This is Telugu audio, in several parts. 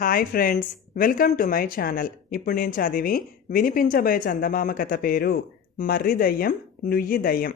Hi friends welcome to my channel. ఇప్పుడు నేను చదివి వినిపించబోయే చందమామ కథ పేరు మర్రి దయ్యం నుయ్యి దయ్యం.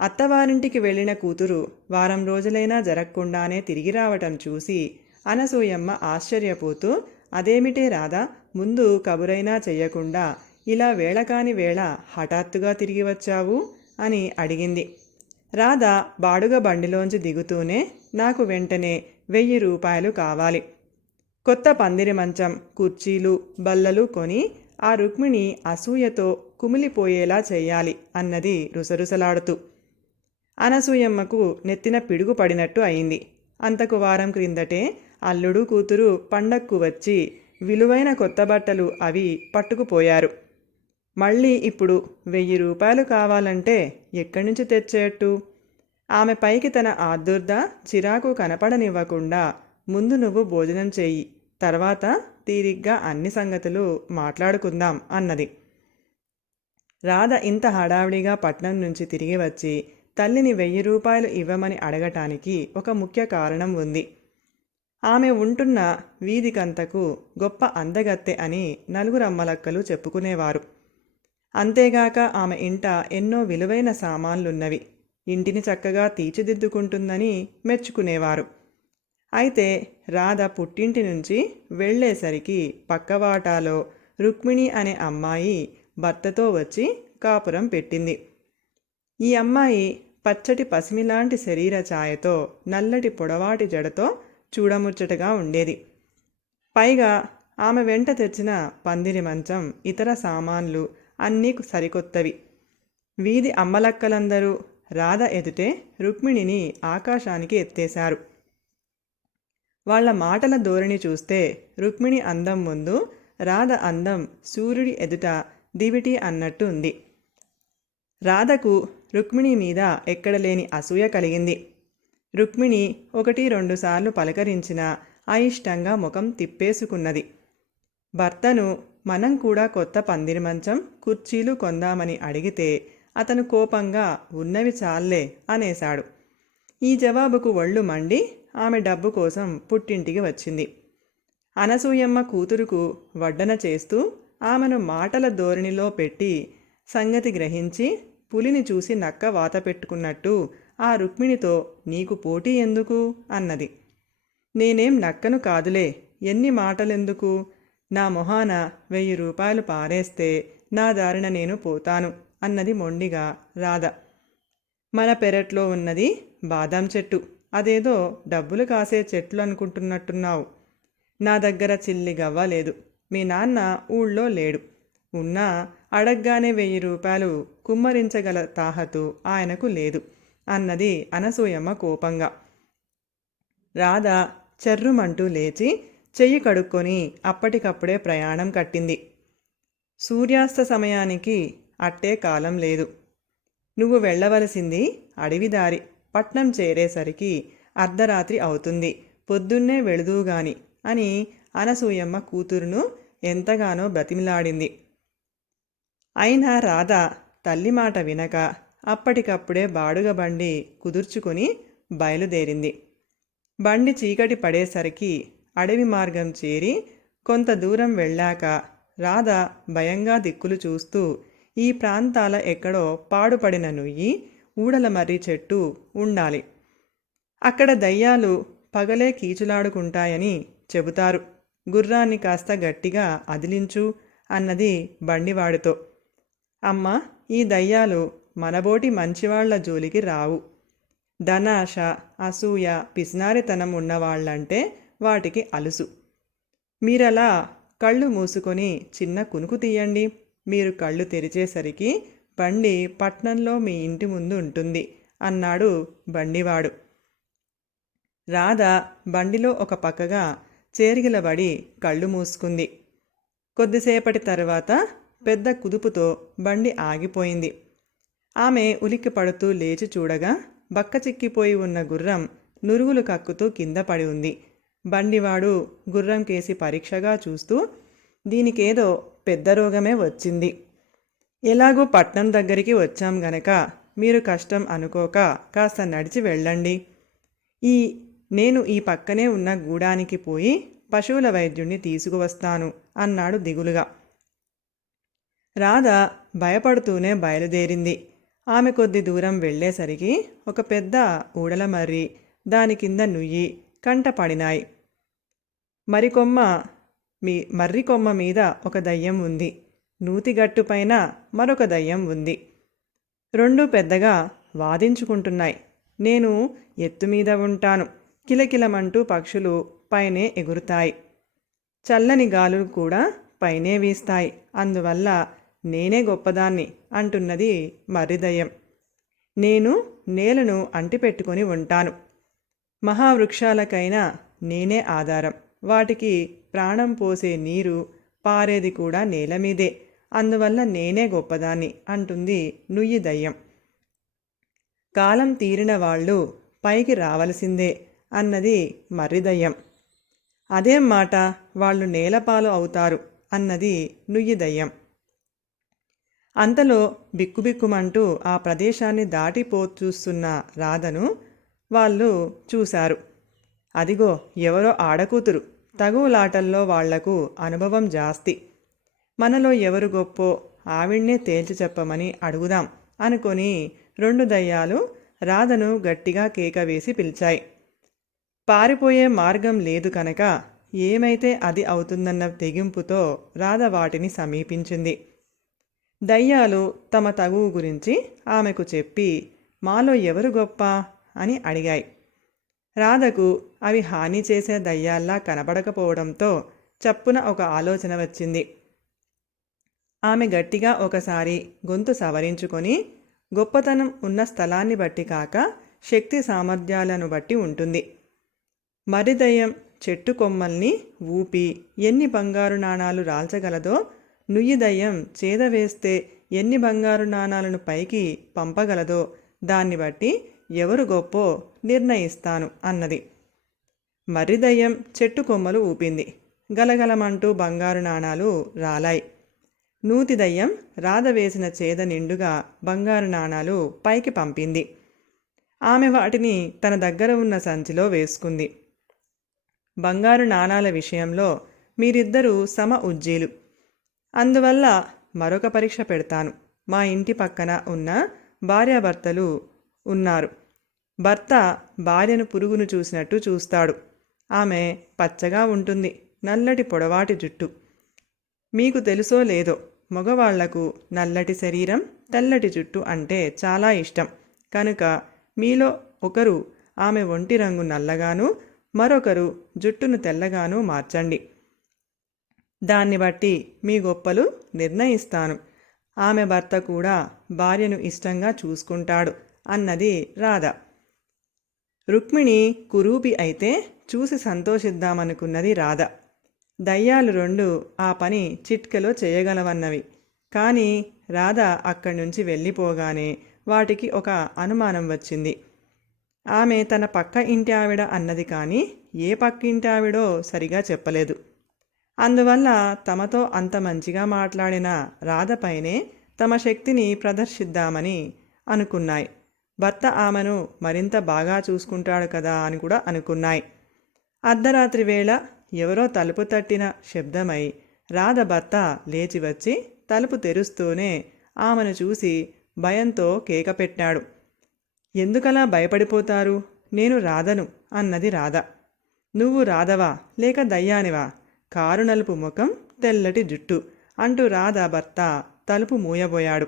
అత్తవారింటికి వెళ్ళిన కూతురు వారం రోజులైనా జరగకుండానే తిరిగి రావటం చూసి అనసూయమ్మ ఆశ్చర్యపోతూ అదేమిటే రాధా ముందు కబురైనా చెయ్యకుండా ఇలా వేళకాని వేళ హఠాత్తుగా తిరిగి వచ్చావు? అని అడిగింది. రాధ బాడుగ బండిలోంచి దిగుతూనే నాకు వెంటనే వెయ్యి రూపాయలు కావాలి. కొత్త పందిరి మంచం కుర్చీలు బల్లలు కొని ఆ రుక్మిణి అసూయతో కుమిలిపోయేలా చేయాలి అన్నది రుసరుసలాడుతూ. అనసూయమ్మకు నెత్తిన పిడుగు పడినట్టు అయింది. అంతకు వారం క్రిందటే అల్లుడు కూతురు పండక్కు వచ్చి విలువైన కొత్త బట్టలు అవి పట్టుకుపోయారు. మళ్ళీ ఇప్పుడు వెయ్యి రూపాయలు కావాలంటే ఎక్కడి నుంచి తెచ్చేట్టు? ఆమె పైకి తన ఆదుర్ద చిరాకు కనపడనివ్వకుండా ముందు నువ్వు భోజనం చేయి తర్వాత తీరిగ్గా అన్ని సంగతులు మాట్లాడుకుందాం అన్నది. రాధ ఇంత హడావిడిగా పట్నం నుంచి తిరిగి వచ్చి తల్లిని వెయ్యి రూపాయలు ఇవ్వమని అడగటానికి ఒక ముఖ్య కారణం ఉంది. ఆమె ఉంటున్న వీధికంతకు గొప్ప అందగత్తె అని నలుగురమ్మలక్కలు చెప్పుకునేవారు. అంతేగాక ఆమె ఇంట ఎన్నో విలువైన సామాన్లున్నవి. ఇంటిని చక్కగా తీర్చిదిద్దుకుంటుందని మెచ్చుకునేవారు. అయితే రాధ పుట్టింటి నుంచి వెళ్ళేసరికి పక్కవాటాలో రుక్మిణి అనే అమ్మాయి భర్తతో వచ్చి కాపురం పెట్టింది. ఈ అమ్మాయి పచ్చటి పసిమిలాంటి శరీర ఛాయతో నల్లటి పొడవాటి జడతో చూడముచ్చటగా ఉండేది. పైగా ఆమె వెంట తెచ్చిన పందిరి మంచం ఇతర సామాన్లు అన్నీ సరికొత్తవి. వీధి అమ్మలక్కలందరూ రాధ ఎదుటే రుక్మిణిని ఆకాశానికి ఎత్తేశారు. వాళ్ళ మాటల ధోరణి చూస్తే రుక్మిణి అందం ముందు రాధ అందం సూర్యుడి ఎదుట దివిటి అన్నట్టు ఉంది. రాధకు రుక్మిణి మీద ఎక్కడలేని అసూయ కలిగింది. రుక్మిణి ఒకటి రెండుసార్లు పలకరించిన అయిష్టంగా ముఖం తిప్పేసుకున్నది. భర్తను మనం కూడా కొత్త పందిరి మంచం కుర్చీలు కొందామని అడిగితే అతను కోపంగా ఉన్నవి చాల్లే అనేశాడు. ఈ జవాబుకు ఒళ్ళు మండి ఆమె డబ్బు కోసం పుట్టింటికి వచ్చింది. అనసూయమ్మ కూతురుకు వడ్డన చేస్తూ ఆమెను మాటల ధోరణిలో పెట్టి సంగతి గ్రహించి పులిని చూసి నక్క వాత పెట్టుకున్నట్టు ఆ రుక్మిణితో నీకు పోటీ ఎందుకు? అన్నది. నేనేం నక్కను కాదులే ఎన్ని మాటలెందుకు? నా మొహాన వెయ్యి రూపాయలు పారేస్తే నా దారిన నేను పోతాను అన్నది మొండిగా రాధ. మన పెరట్లో ఉన్నది బాదాం చెట్టు. అదేదో డబ్బులు కాసే చెట్లు అనుకుంటున్నట్టున్నావు. నా దగ్గర చిల్లి గవ్వ లేదు. మీ నాన్న ఊళ్ళో లేడు. ఉన్నా అడగ్గానే వెయ్యి రూపాయలు కుమ్మరించగల తాహతు ఆయనకు లేదు అన్నది అనసూయమ్మ కోపంగా. రాధ చెర్రుమంటూ లేచి చెయ్యి కడుక్కొని అప్పటికప్పుడే ప్రయాణం కట్టింది. సూర్యాస్త సమయానికి అట్టే కాలం లేదు. నువ్వు వెళ్ళవలసింది అడవిదారి. పట్నం చేరేసరికి అర్ధరాత్రి అవుతుంది. పొద్దున్నే వెళుదువుగాని అని అనసూయమ్మ కూతురును ఎంతగానో బ్రతిమిలాడింది. అయినా రాధ తల్లి మాట వినక అప్పటికప్పుడే బాడుగ బండి కుదుర్చుకొని బయలుదేరింది. బండి చీకటి పడేసరికి అడవి మార్గం చేరి కొంత దూరం వెళ్ళాక రాధ భయంగా దిక్కులు చూస్తూ ఈ ప్రాంతాల ఎక్కడో పాడుపడిన నుయ్యి ఊడల మర్రి చెట్టు ఉండాలి. అక్కడ దయ్యాలు పగలే కీచులాడుకుంటాయని చెబుతారు. గుర్రాన్ని కాస్త గట్టిగా అదిలించు అన్నది బండివాడితో. అమ్మ ఈ దయ్యాలు మనబోటి మంచివాళ్ళ జోలికి రావు. ధనాశ అసూయ పిసినారితనం ఉన్నవాళ్ళంటే వాటికి అలుసు. మీరలా కళ్ళు మూసుకొని చిన్న కునుకు తీయండి. మీరు కళ్ళు తెరిచేసరికి బండి పట్నంలో మీ ఇంటి ముందు ఉంటుంది అన్నాడు బండివాడు. రాధ బండిలో ఒక పక్కగా చేరిగిలబడి కళ్ళు మూసుకుంది. కొద్దిసేపటి తర్వాత పెద్ద కుదుపుతో బండి ఆగిపోయింది. ఆమె ఉలిక్కి పడుతూ లేచి చూడగా బక్క చిక్కిపోయి ఉన్న గుర్రం నురుగులు కక్కుతూ కింద పడి ఉంది. బండివాడు గుర్రం కేసి పరీక్షగా చూస్తూ దీనికేదో పెద్ద రోగమే వచ్చింది. ఎలాగో పట్నం దగ్గరికి వచ్చాం గనక మీరు కష్టం అనుకోక కాస్త నడిచి వెళ్ళండి. ఈ నేను ఈ పక్కనే ఉన్న గూడానికి పోయి పశువుల వైద్యుణ్ణి తీసుకువస్తాను అన్నాడు దిగులుగా. రాధ భయపడుతూనే బయలుదేరింది. ఆమె కొద్ది దూరం వెళ్ళేసరికి ఒక పెద్ద ఊడల మర్రి దాని కింద నుయ్యి కంట పడినాయి. మరికొమ్మ మీ మర్రి కొమ్మ మీద ఒక దయ్యం ఉంది. నూతిగట్టు పైన మరొక దయ్యం ఉంది. రెండు పెద్దగా వాదించుకుంటున్నాయి. నేను ఎత్తు మీద ఉంటాను. కిలకిలమంటూ పక్షులు పైనే ఎగురుతాయి. చల్లని గాలులు కూడా పైనే వీస్తాయి. అందువల్ల నేనే గొప్పదాన్ని అంటున్నది మర్రిదయ్యం నేను నేలను అంటిపెట్టుకొని ఉంటాను. మహావృక్షాలకైనా నేనే ఆధారం. వాటికి ప్రాణం పోసే నీరు పారేది కూడా నేల మీదే. అందువల్ల నేనే గొప్పదాన్ని అంటుంది నుయ్యి దయ్యం. కాలం తీరిన వాళ్ళు పైకి రావలసిందే అన్నది మర్రి దయ్యం. అదేం మాట వాళ్ళు నేలపాలు అవుతారు అన్నది నుయ్యి దయ్యం. అంతలో బిక్కుబిక్కుమంటూ ఆ ప్రదేశాన్ని దాటిపో చూస్తున్న రాధను వాళ్ళు చూశారు. అదిగో ఎవరో ఆడకూతురు. తగువులాటల్లో వాళ్ళకు అనుభవం జాస్తి. మనలో ఎవరు గొప్పో ఆవిడ్నే తేల్చి చెప్పమని అడుగుదాం అనుకొని రెండు దయ్యాలు రాధను గట్టిగా కేక వేసి పిలిచాయి. పారిపోయే మార్గం లేదు కనుక ఏమైతే అది అవుతుందన్న తెగింపుతో రాధ వాటిని సమీపించింది. దయ్యాలు తమ తగువు గురించి ఆమెకు చెప్పి మాలో ఎవరు గొప్ప? అని అడిగాయి. రాధకు అవి హాని చేసే దయ్యాల్లా కనబడకపోవడంతో చప్పున ఒక ఆలోచన వచ్చింది. ఆమె గట్టిగా ఒకసారి గొంతు సవరించుకొని గొప్పతనం ఉన్న స్థలాన్ని బట్టి కాక శక్తి సామర్థ్యాలను బట్టి ఉంటుంది. మరిదయం చెట్టు కొమ్మల్ని ఊపి ఎన్ని బంగారు నాణాలు రాల్చగలదో నుయ్యి దయ్యం చేద వేస్తే ఎన్ని బంగారు నాణాలను పైకి పంపగలదో దాన్ని బట్టి ఎవరు గొప్పో నిర్ణయిస్తాను అన్నది. మర్రిదయ్యం చెట్టు కొమ్మలు ఊపింది. గలగలమంటూ బంగారు నాణాలు రాలాయి. నూతి దయ్యం రాధ వేసిన చేద నిండుగా బంగారు నాణాలు పైకి పంపింది. ఆమె వాటిని తన దగ్గర ఉన్న సంచిలో వేసుకుంది. బంగారు నాణాల విషయంలో మీరిద్దరూ సమ ఉజ్జీలు. అందువల్ల మరొక పరీక్ష పెడతాను. మా ఇంటి పక్కన ఉన్న భార్యాభర్తలు ఉన్నారు. భర్త భార్యను పురుగును చూసినట్టు చూస్తాడు. ఆమె పచ్చగా ఉంటుంది. నల్లటి పొడవాటి జుట్టు. మీకు తెలుసో లేదో? మగవాళ్ళకు నల్లటి శరీరం తెల్లటి జుట్టు అంటే చాలా ఇష్టం. కనుక మీలో ఒకరు ఆమె ఒంటి రంగు నల్లగాను మరొకరు జుట్టును తెల్లగాను మార్చండి. దాన్ని బట్టి మీ గొప్పలు నిర్ణయిస్తాను. ఆమె భర్త కూడా భార్యను ఇష్టంగా చూసుకుంటాడు అన్నది రాధ. రుక్మిణి కురూపి అయితే చూసి సంతోషిద్దామనుకున్నది రాధ. దయ్యాలు రెండు ఆ పని చిట్కెలో చేయగలవన్నవి. కానీ రాధ అక్కడి నుంచి వెళ్ళిపోగానే వాటికి ఒక అనుమానం వచ్చింది. ఆమె తన పక్క ఇంటి ఆవిడ అన్నది కానీ ఏ పక్కింటి ఆవిడో సరిగా చెప్పలేదు. అందువల్ల తమతో అంత మంచిగా మాట్లాడిన రాధపైనే తమ శక్తిని ప్రదర్శిద్దామని అనుకున్నాయి. భర్త ఆమెను మరింత బాగా చూసుకుంటాడు కదా అని కూడా అనుకున్నాయి. అర్ధరాత్రి వేళ ఎవరో తలుపు తట్టిన శబ్దమై రాధ భర్త లేచి వచ్చి తలుపు తెరుస్తూనే ఆమెను చూసి భయంతో కేక పెట్టాడు. ఎందుకలా భయపడిపోతారు? నేను రాధను అన్నది రాధ. నువ్వు రాధవా? లేక దయ్యానివా? కారు నలుపు ముఖం తెల్లటి జుట్టు అంటూ రాధ భర్త తలుపు మూయబోయాడు.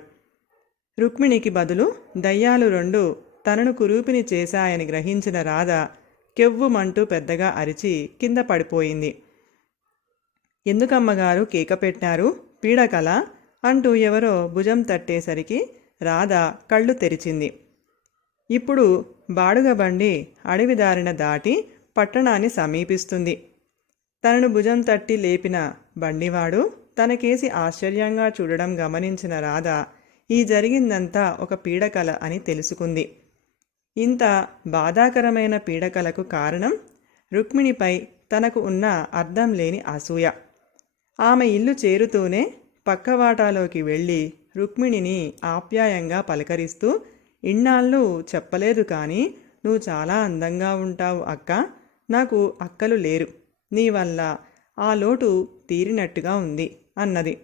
రుక్మిణికి బదులు దయ్యాలు రెండు తనను కురూపిని చేశాయని గ్రహించిన రాధ కెవ్వుమంటూ పెద్దగా అరిచి కింద పడిపోయింది. ఎందుకమ్మగారు కేక పెట్టారు? పీడకల? అంటూ ఎవరో భుజం తట్టేసరికి రాధ కళ్ళు తెరిచింది. ఇప్పుడు బాడుగ బండి అడవి దారిన దాటి పట్టణాన్ని సమీపిస్తుంది. తనను భుజం తట్టి లేపిన బండివాడు తనకేసి ఆశ్చర్యంగా చూడడం గమనించిన రాధ ఈ జరిగిందంతా ఒక పీడకల అని తెలుసుకుంది. ఇంత బాధాకరమైన పీడకలకు కారణం రుక్మిణిపై తనకు ఉన్న అర్థం లేని అసూయ. ఆమె ఇల్లు చేరుతూనే పక్కవాటాలోకి వెళ్ళి రుక్మిణిని ఆప్యాయంగా పలకరిస్తూ ఇన్నాళ్ళు చెప్పలేదు కానీ నువ్వు చాలా అందంగా ఉంటావు అక్క. నాకు అక్కలు లేరు. నీ వల్ల ఆ లోటు తీరినట్టుగా ఉంది అన్నది.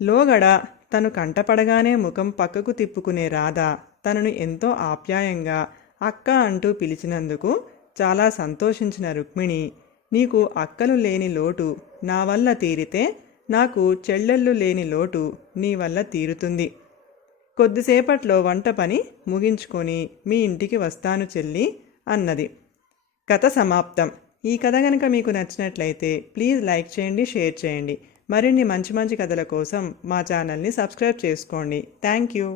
లోగడ తను కంటపడగానే ముఖం పక్కకు తిప్పుకునే రాధ తనను ఎంతో ఆప్యాయంగా అక్క అంటూ పిలిచినందుకు చాలా సంతోషించిన రుక్మిణి నీకు అక్కలు లేని లోటు నా వల్ల తీరితే నాకు చెల్లెళ్ళు లేని లోటు నీ వల్ల తీరుతుంది. కొద్దిసేపట్లో వంట పని ముగించుకొని మీ ఇంటికి వస్తాను చెల్లి అన్నది. కథ సమాప్తం. ఈ కథ కనుక మీకు నచ్చినట్లయితే ప్లీజ్ లైక్ చేయండి షేర్ చేయండి. మరిన్ని మంచి మంచి కథల కోసం మా ఛానల్ని సబ్స్క్రైబ్ చేసుకోండి. Thank you.